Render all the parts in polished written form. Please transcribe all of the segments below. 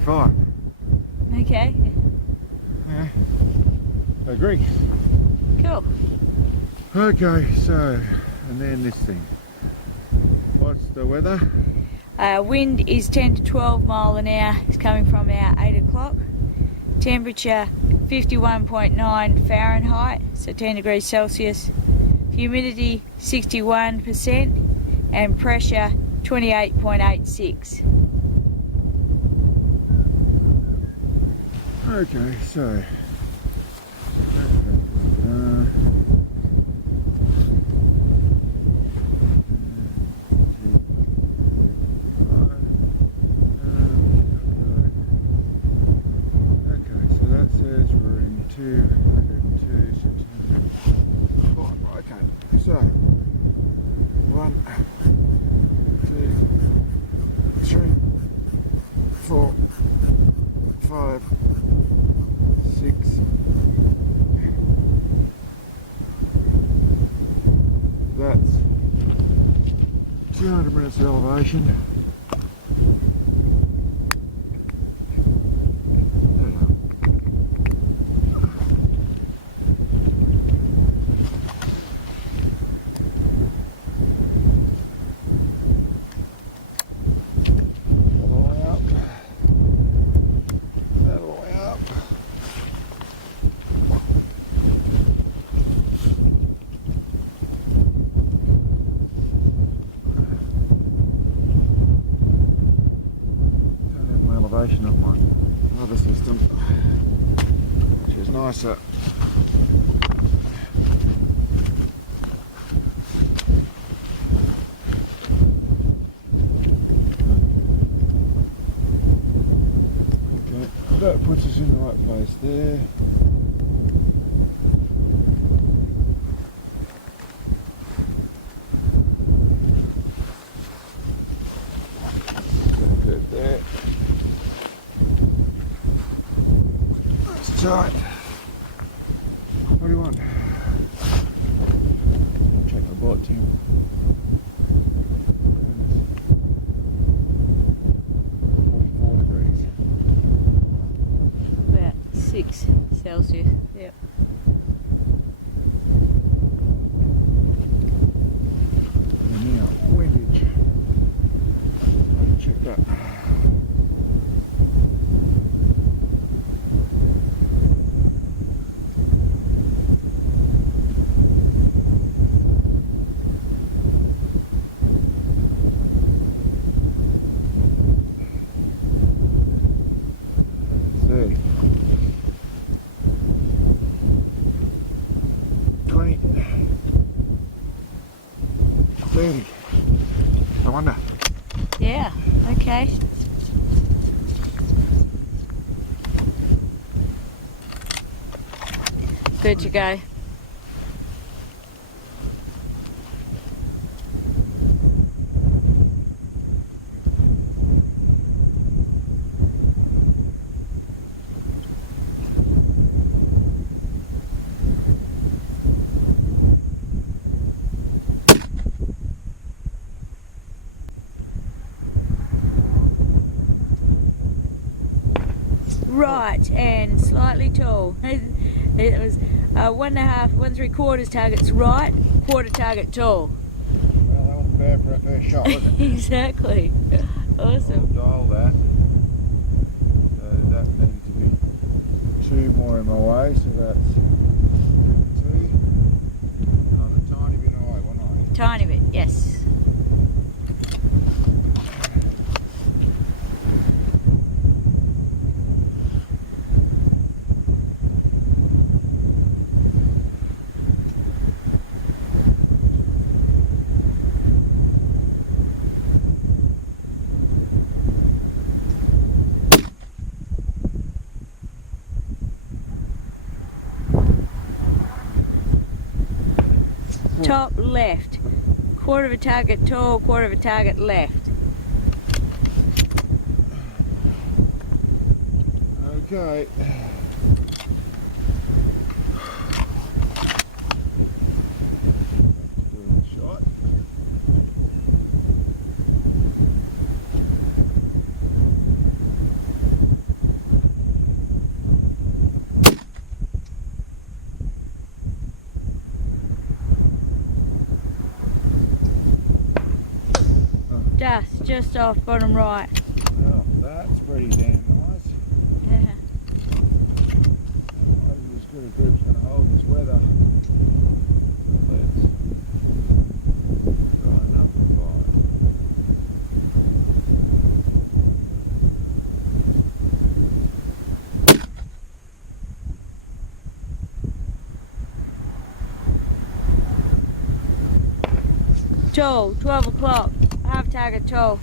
35. Okay. Yeah, I agree. Cool. Okay, so, and then this thing. What's the weather? Wind is 10 to 12 mile an hour. It's coming from our 8 o'clock. Temperature 51.9 Fahrenheit, so 10 degrees Celsius. Humidity 61% and pressure 28.86. Okay, so that says we're in 202, 600. Okay, so 1, 2, 3, 4, 5, 6. That's 200 minutes of elevation. Of my other system, which is nicer. Okay, that puts us in the right place there. There. Right. What do you want? Check the boat, Tim. 44 degrees. About 6 Celsius, yep. And now, windage. I can check that. I wonder. Yeah, okay. Good to go. Right, and slightly tall. It was 1.5, 1¾ targets right, quarter target tall. Well, that wasn't bad for a first shot, was it? Exactly. Awesome. I'll dial that. So that needed to be 2 more in my way, so that's 2. I was a tiny bit away, wasn't I? Tiny bit, yes. Top left, quarter of a target tall, quarter of a target left. Okay. Shot. dust just off bottom right. Well, that's pretty damn nice. Yeah. Hopefully this good a group's going to hold this weather. Let's try number 5. Toll, 12 o'clock. Half target toll.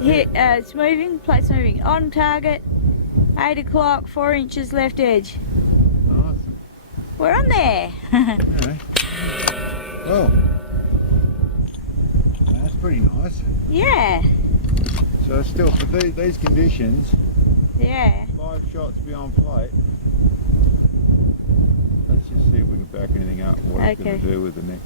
Hit, it's moving, plate's moving. On target, 8 o'clock, 4 inches left edge. Awesome. We're on there. Okay. Well, that's pretty nice. Yeah, So still, for these conditions, yeah. 5 shots beyond plate. Let's just see if we can back anything up, what it's going to do with the next.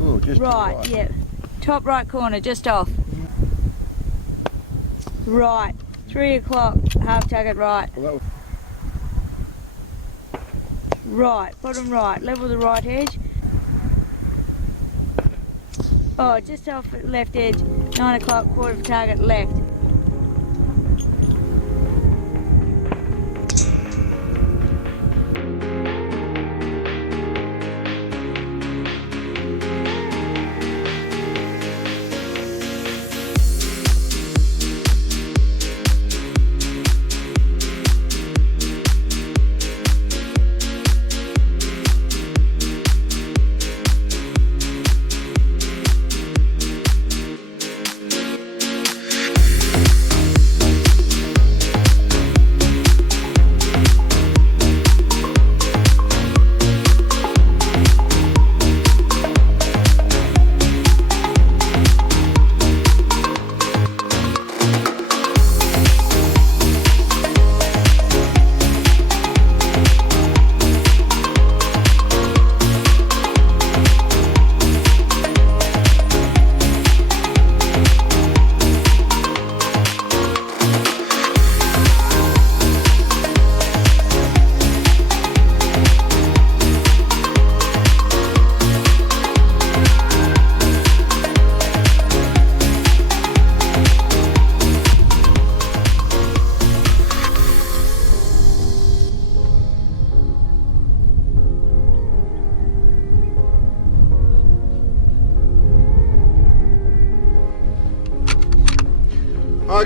Oh, just Right, yeah. Top right corner, just off. Right, 3 o'clock, half target right. Well, that was Right, bottom right, level the right edge. Oh, just off left edge, 9 o'clock, quarter of target left.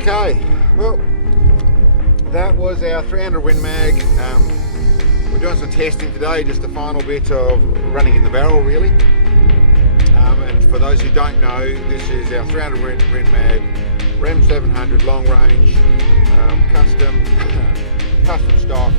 okay. Well, that was our 300 Win Mag. We're doing some testing today, just the final bit of running in the barrel, really. And for those who don't know, this is our 300 Win Mag, Rem 700 long range, custom stock,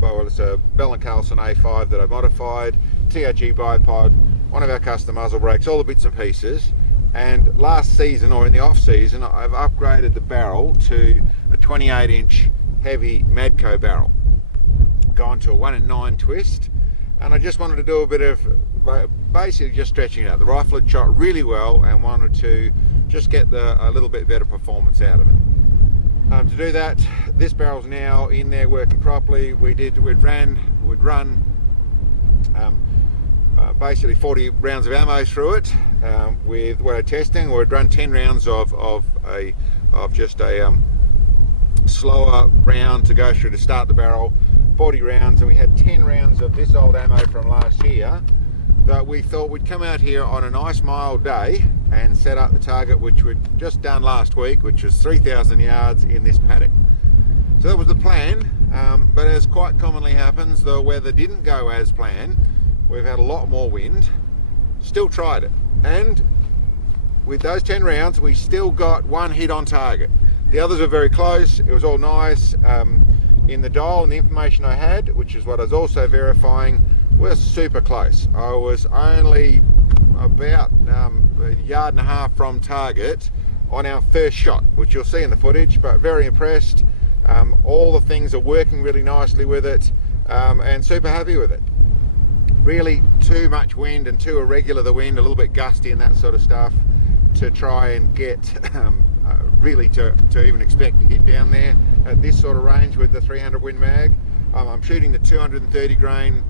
well, it's a Bell & Carlson A5 that I modified, TRG Bipod, one of our custom muzzle brakes, all the bits and pieces. And last season, or in the off season, I've upgraded the barrel to a 28-inch heavy Maddco barrel, gone to a 1-in-9 twist, and I just wanted to do a bit of basically just stretching it out. The rifle had shot really well and wanted to just get a little bit better performance out of it. To do that, this barrel's now in there working properly. We'd run basically 40 rounds of ammo through it with what I'm testing. We'd run 10 rounds of just a slower round to go through to start the barrel, 40 rounds, and we had 10 rounds of this old ammo from last year that we thought we'd come out here on a nice mild day and set up the target, which we'd just done last week, which was 3,000 yards in this paddock. So that was the plan, but as quite commonly happens, the weather didn't go as planned. We've had a lot more wind, still tried it, and with those 10 rounds we still got one hit on target. The others were very close, it was all nice. In the dial and the information I had, which is what I was also verifying, we're super close. I was only about a yard and a half from target on our first shot, which you'll see in the footage, but very impressed. All the things are working really nicely with it, and super happy with it. Really too much wind and too irregular the wind, a little bit gusty and that sort of stuff to try and get really to even expect to hit down there at this sort of range with the 300 Win Mag. I'm shooting the 230 grain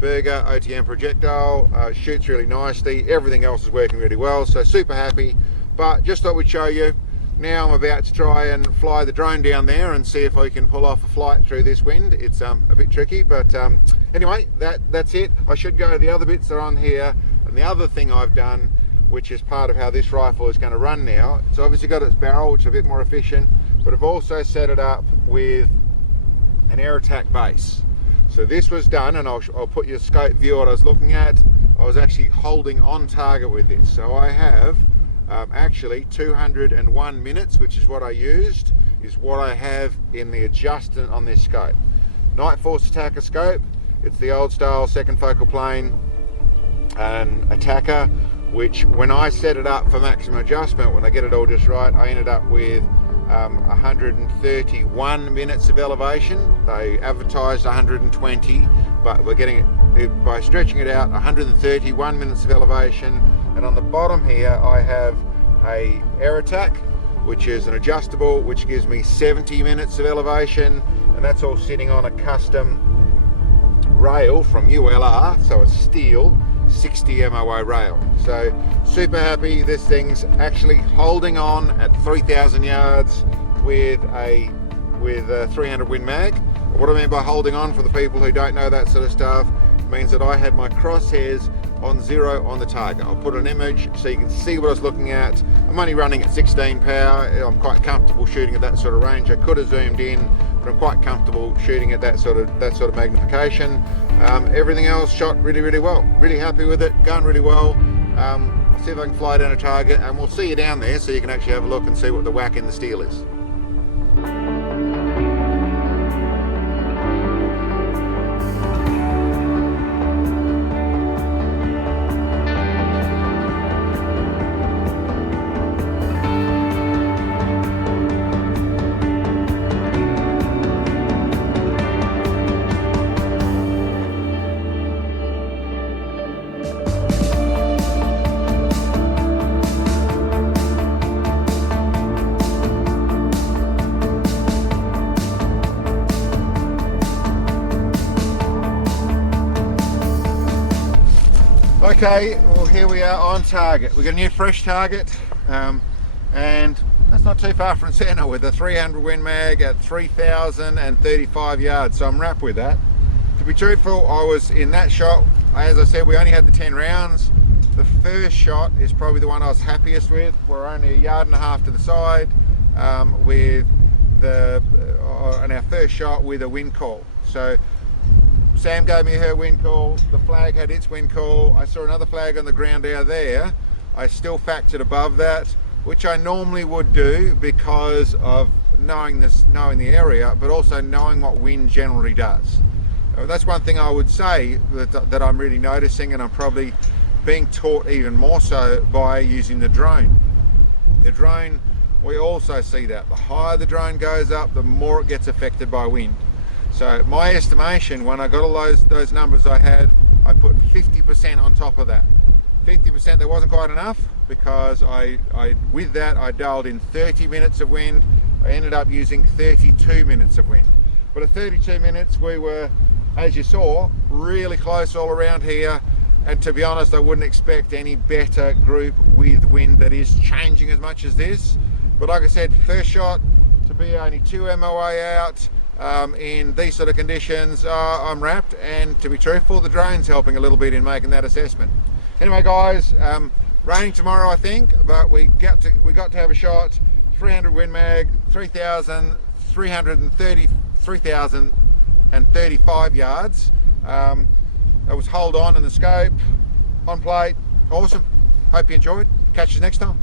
Burger OTM projectile, shoots really nicely, everything else is working really well, so super happy. But just thought we'd show you. Now I'm about to try and fly the drone down there and see if I can pull off a flight through this wind. It's a bit tricky, but anyway, that's it. I should go, the other bits are on here, and the other thing I've done, which is part of how this rifle is going to run now, it's obviously got its barrel, which is a bit more efficient, but I've also set it up with an ERA-TAC base. So this was done, and I'll put your scope view what I was looking at. I was actually holding on target with this. So I have actually 201 minutes, which is what I used, is what I have in the adjustment on this scope. NightForce ATACR scope, it's the old style second focal plane and ATACR, which when I set it up for maximum adjustment, when I get it all just right, I ended up with 131 minutes of elevation. They advertised 120, but we're getting it by stretching it out, 131 minutes of elevation. And on the bottom here I have a ERA-TAC, which is an adjustable, which gives me 70 minutes of elevation, and that's all sitting on a custom rail from ULR, so a steel 60 MOA rail. So super happy. This thing's actually holding on at 3,000 yards with a 300 Win Mag. What I mean by holding on, for the people who don't know that sort of stuff, means that I had my crosshairs on 0 on the target. I'll put an image so you can see what I was looking at. I'm only running at 16 power. I'm quite comfortable shooting at that sort of range. I could have zoomed in, but I'm quite comfortable shooting at that sort of magnification. Everything else shot really well. Really happy with it, going really well. See if I can fly down a target, and we'll see you down there so you can actually have a look and see what the whack in the steel is. Okay, well here we are on target. We've got a new fresh target, and that's not too far from center with a 300 Win Mag at 3,035 yards, so I'm wrapped with that. To be truthful, I was in that shot, as I said, we only had the 10 rounds. The first shot is probably the one I was happiest with. We're only 1.5 yards to the side with on our first shot with a wind call. So Sam gave me her wind call, the flag had its wind call, I saw another flag on the ground out there. I still factored above that, which I normally would do because of knowing the area, but also knowing what wind generally does. That's one thing I would say that I'm really noticing, and I'm probably being taught even more so by using the drone. The drone, we also see that. The higher the drone goes up, the more it gets affected by wind. So my estimation, when I got all those numbers I had, I put 50% on top of that. 50%, that wasn't quite enough, because with that I dialed in 30 minutes of wind. I ended up using 32 minutes of wind. But at 32 minutes we were, as you saw, really close all around here, and to be honest I wouldn't expect any better group with wind that is changing as much as this. But like I said, first shot, to be only 2 MOA out in these sort of conditions, I'm wrapped, and to be truthful, the drone's helping a little bit in making that assessment. Anyway guys, raining tomorrow I think, but we got to have a shot. 300 Win Mag, 3,035 yards. It was hold on in the scope, on plate, awesome. Hope you enjoyed. Catch you next time.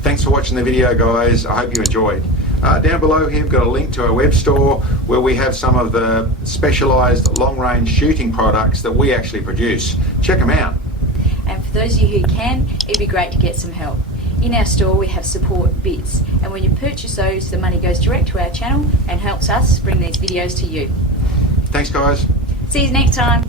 Thanks for watching the video guys, I hope you enjoyed. Down below here we've got a link to our web store where we have some of the specialised long range shooting products that we actually produce. Check them out. And for those of you who can, it'd be great to get some help. In our store we have support bits, and when you purchase those, the money goes direct to our channel and helps us bring these videos to you. Thanks guys. See you next time.